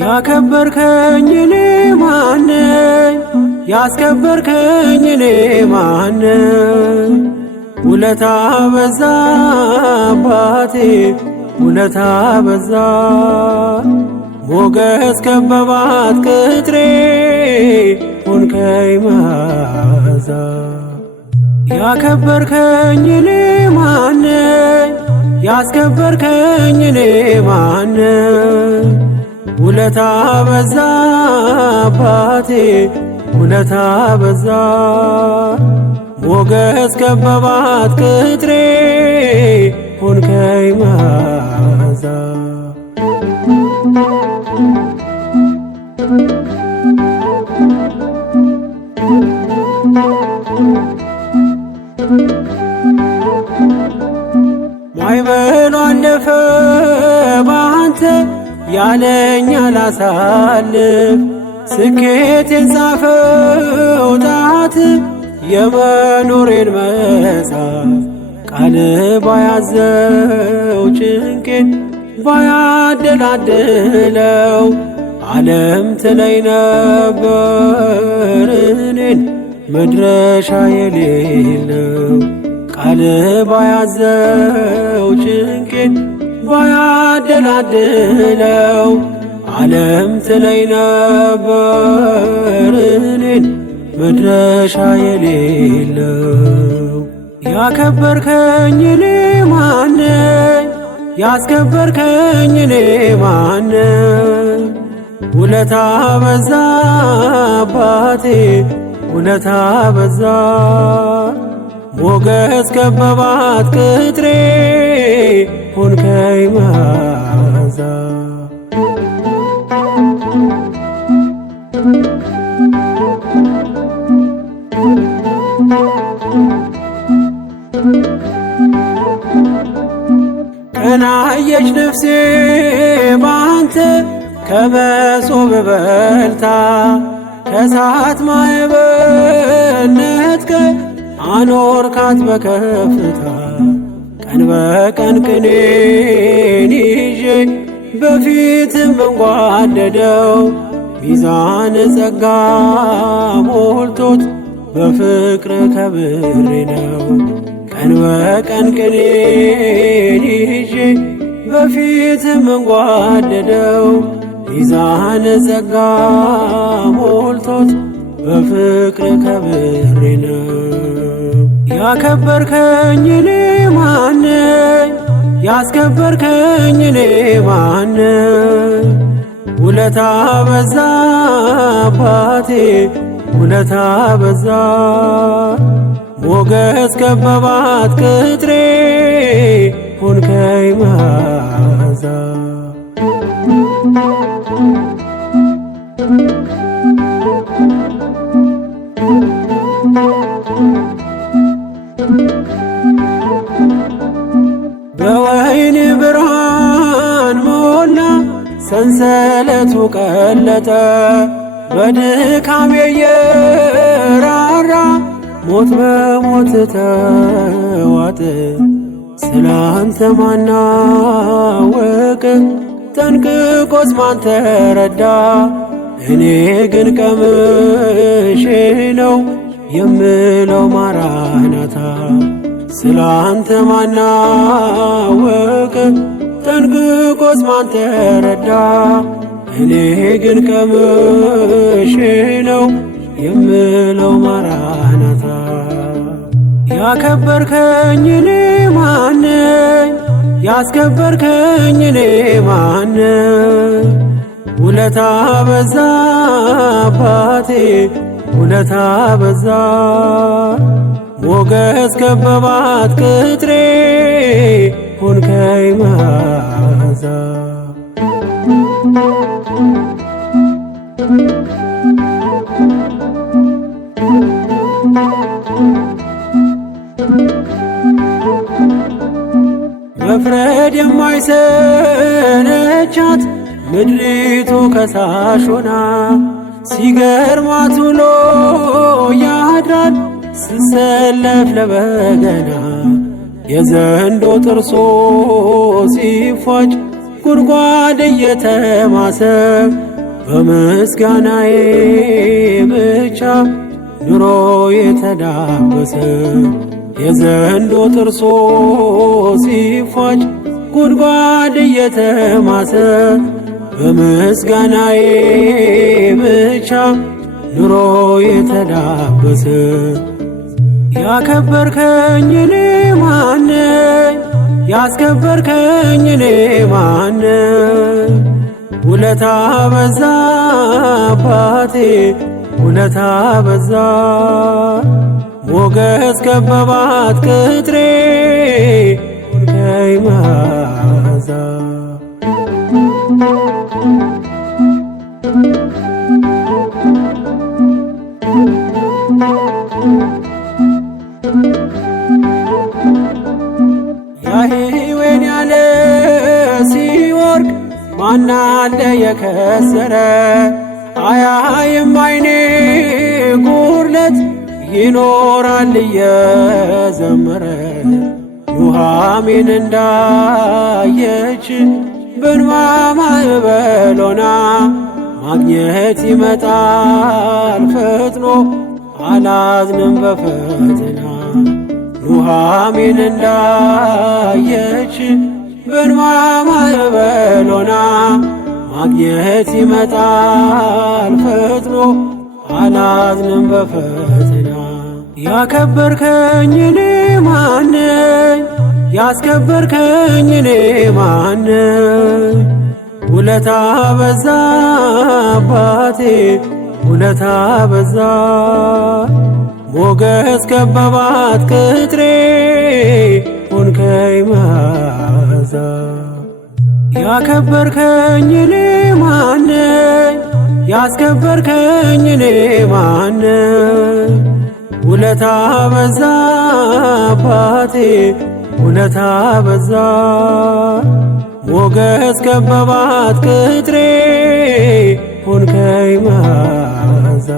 ያከበርከኝ እኔ ማነኝ? ያስከበርከኝ እኔ ማነኝ? ውለታ በዛ አባቴ ውለታ በዛ። ሞገስ ከበባት ቅጥሬ ሆንከኝ መዓዛ። ያከበርከኝ እኔ ማነኝ? ያስከበርከኝ እኔ ማነኝ? ውለታ በዛ አባቴ ውለታ በዛ። ሞገስ ከበባት ቅጥሬ ሆንከኝ መዓዛ። ማዕበሉ አለፈ ባንተ ያለኝ አላሳልፍ። ስኬቴን ጻፈው ጣት የመኖሬን መጽሐፍ። ቃል ባያዘው ጭንቄን ባያደላድለው ዓለም ትለይ ነበር እኔን መድረሻ የሌለው። ቃል ባያዘው ጭንቄን ባያደላድለው ዓለም ትለይ ነበር እኔን መድረሻ የሌለው። ያከበርከኝ እኔ ማነኝ? ያስከበርከኝ እኔ ማነኝ? ውለታ በዛ አባቴ ውለታ በዛ። ሞገስ ከበባት ቅጥሬ ሆንከኝ መዓዛ። ቀናየች ነፍሴ ባንተ ከመሶብ በልታ። ከእሳት ማዕበል ነጥቀህ አኖርካት በከፍታ። ቀን በቀን ቅኔን ይዤ በፊትም እንጓደደው። ሚዛን ጸጋ ሞልቶት በፍቅር ከብሬ ነው። ቀን በቀን ቅኔን ይዤ በፊትም እንጓደደው። ሚዛን ጸጋ ሞልቶት በፍቅር ከብሬ ነው። ያከበርከኝ እኔ ማነኝ? ያስከበርከኝ እኔ ማነኝ? ውለታ በዛ አባቴ ውለታ በዛ። ሞገስ ከበባት ቅጥሬ ሆንከኝ መዓዛ። በወይን ብርሃን ሞላ ሰንሰለቱ ቀለጠ። በድካሜ የራራ ሞት በሞት ተዋጠ። ስላንተ ማናወቅ ጠንቅቆስ ማን ተረዳ? እኔ ግን ቀምሼ ነው የምለው ማራናታ። ስላንተ ማናወቅ ጠንቅቆስ ማን ተረዳ? እኔ ግን ቀምሼ ነው የምለው ማራናታ። ያከበርከኝ እኔ ማነኝ? ያስከበርከኝ እኔ ማነኝ? ውለታ በዛ አባቴ ውለታ በዛ። ሞገስ ከበባት ቅጥሬ ሆንከኝ መዓዛ። መፍረድ የማይሰለቻት ምድሪቱ ከሳሽ ሆና። ሲገርማት ውሎ ያድራል ስሰለፍ ለበገና። የዘንዶ ጥርሶ ሲፏጭ ጉድጓድ እየተማሰ በምስጋናዬ ብቻ ኑሮ የተዳበሰ የዘንዶ ጥርሶ ሲፏጭ ጉድጓድ እየተማሰ በምስጋናዬ ብቻ ኑሮ የተዳበሰ ያከበርከኝ እኔ ማነኝ? ያስከበርከኝ እኔ ማነኝ? ውለታ በዛ አባቴ ውለታ በዛ ሞገስ ከበባት ቅጥሬ ሆንከኝ መዓዛ ያህዌን ያለ ሲወርቅ ማናለ የከሰረ አያይም አይኔ ጉድለት ይኖራል እየዘመረ ኑኃሚን እንዳየች በእንባ ማዕበል ሆና ማግኘት ይመጣል ፈጥኖ አላዝንም በፈተና ኑኃሚን እንዳየች በእንባ ማዕበል ሆና ማግኘት ይመጣል ፈጥኖ አላዝንም በፈተና ያከበርከኝ እኔ ማነኝ? ያስከበርከኝ እኔ ማነኝ? ውለታ በዛ አባቴ ውለታ በዛ ሞገስ ከበባት ቅጥሬ ሆንከኝ መዓዛ ያከበርከኝ እኔ ማነኝ? ያስከበርከኝ እኔ ማነኝ? ውለታ በዛ አባቴ ውለታ በዛ ሞገስ ከበባት ቅጥሬ ሆንከኝ መዓዛ